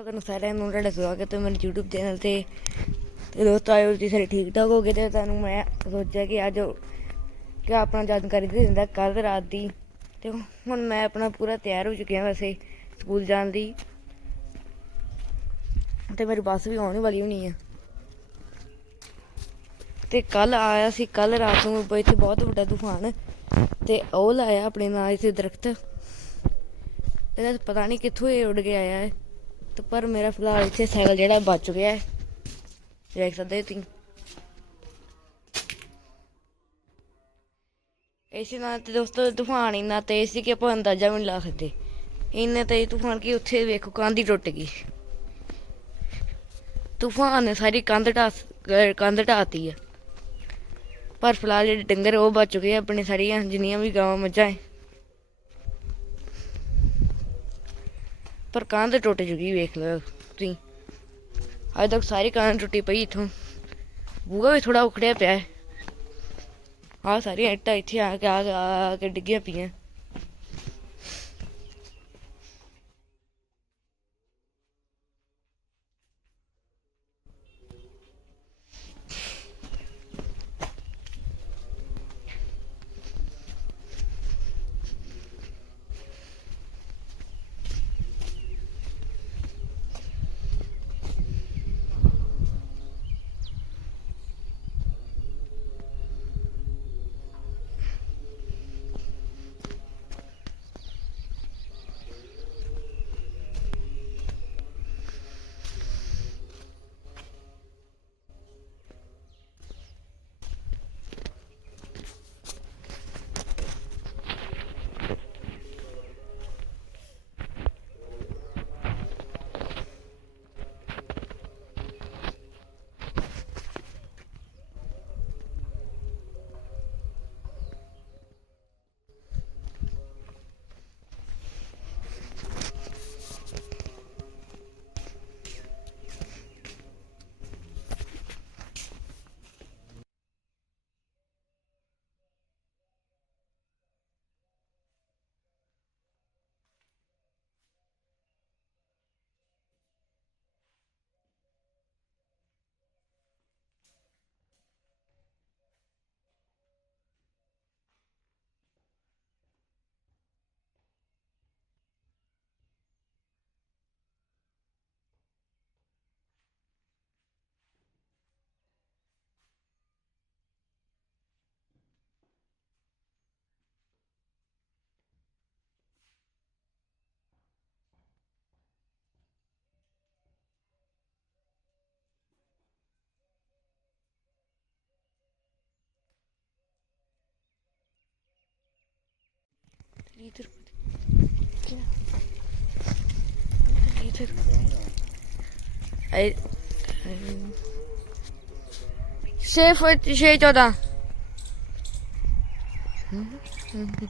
ਤੁਹਾਨੂੰ ਸਾਰਿਆਂ ਨੂੰ ਤੁਹਾਡਾ ਸਵਾਗਤ ਹੈ ਮੇਰੇ YouTube ਚੈਨਲ ਤੇ। ਤੇ ਦੋਸਤੋ, ਆਇਓ ਜੀ, ਸਾਰੇ ਠੀਕ ਠਾਕ ਹੋ ਗਏ ਤੇ ਤੁਹਾਨੂੰ ਮੈਂ ਸੋਚਿਆ ਕਿ ਅੱਜ ਕਿ ਆਪਣਾ ਜਾਣਕਾਰੀ ਦੇ ਦਿੰਦਾ ਕੱਲ ਰਾਤ ਦੀ। ਤੇ ਹੁਣ ਮੈਂ ਆਪਣਾ ਪੂਰਾ ਤਿਆਰ ਹੋ ਚੁੱਕਿਆ ਵੈਸੇ ਸਕੂਲ ਜਾਣ ਲਈ। ਤੇ ਮੇਰੀ ਬੱਸ ਵੀ ਆਉਣ ਵਾਲੀ ਹੋਣੀ ਆ। ਤੇ ਕੱਲ ਆਇਆ ਸੀ ਕੱਲ ਰਾਤ ਨੂੰ ਇੱਥੇ ਬਹੁਤ ਵੱਡਾ ਤੂਫਾਨ। ਤੇ ਉਹ ਲਾਇਆ ਆਪਣੇ ਨਾਲ ਇੱਥੇ ਦਰਖਤ। ਇਹਦਾ ਪਤਾ ਨਹੀਂ ਕਿੱਥੋਂ ਇਹ ਉੱਡ ਕੇ ਆਇਆ ਹੈ। ਤੇ ਪਰ ਮੇਰਾ ਫਿਲਹਾਲ ਇੱਥੇ ਸਾਈਕਲ ਜਿਹੜਾ ਬਚ ਗਿਆ ਹੈ। ਦੇਖ ਸਕਦੇ ਤੁਸੀਂ। ਇਸੇ ਨਾਲ ਤੇ ਦੋਸਤੋ, ਤੂਫਾਨ ਇੰਨਾ ਤੇਜ਼ ਸੀ ਕਿ ਆਪਾਂ ਅੰਦਾਜ਼ਾ ਵੀ ਨਹੀਂ ਲਾ ਸਕਦੇ। ਇੰਨੇ ਤੇਜ਼ ਤੂਫਾਨ ਕਿ ਉੱਥੇ ਵੇਖੋ ਕੰਧ ਹੀ ਟੁੱਟ ਗਈ। ਤੂਫਾਨ ਨੇ ਸਾਰੀ ਕੰਧ ਢਾ ਕੰਧ ਢਾਤੀ ਆ। ਪਰ ਫਿਲਹਾਲ ਜਿਹੜੇ ਡੰਗਰ ਉਹ ਬਚ ਚੁੱਕੇ ਆ, ਆਪਣੇ ਸਾਰੀਆਂ ਜਿੰਨੀਆਂ ਵੀ ਗਾਵਾਂ ਮੱਝਾਂ ਪਰ ਕੰਧ ਟੁੱਟ ਚੁੱਕੀ ਵੇਖ ਲਓ ਤੁਸੀਂ। ਅੱਜ ਤੱਕ ਸਾਰੀ ਕੰਧ ਟੁੱਟੀ ਪਈ ਇਥੋਂ। ਬੂਹਾ ਵੀ ਥੋੜਾ ਉਖੜਿਆ ਪਿਆ ਹੈ। ਆ ਸਾਰੀਆਂ ਇੱਟਾਂ ਇੱਥੇ ਆ ਕੇ, ਆ ਕੇ- ਆ ਕੇ ਡਿੱਗੀਆਂ ਪਈਆਂ। Лідер буде. Лідер. Ай. Шеф, ще й туди. Mm-hmm.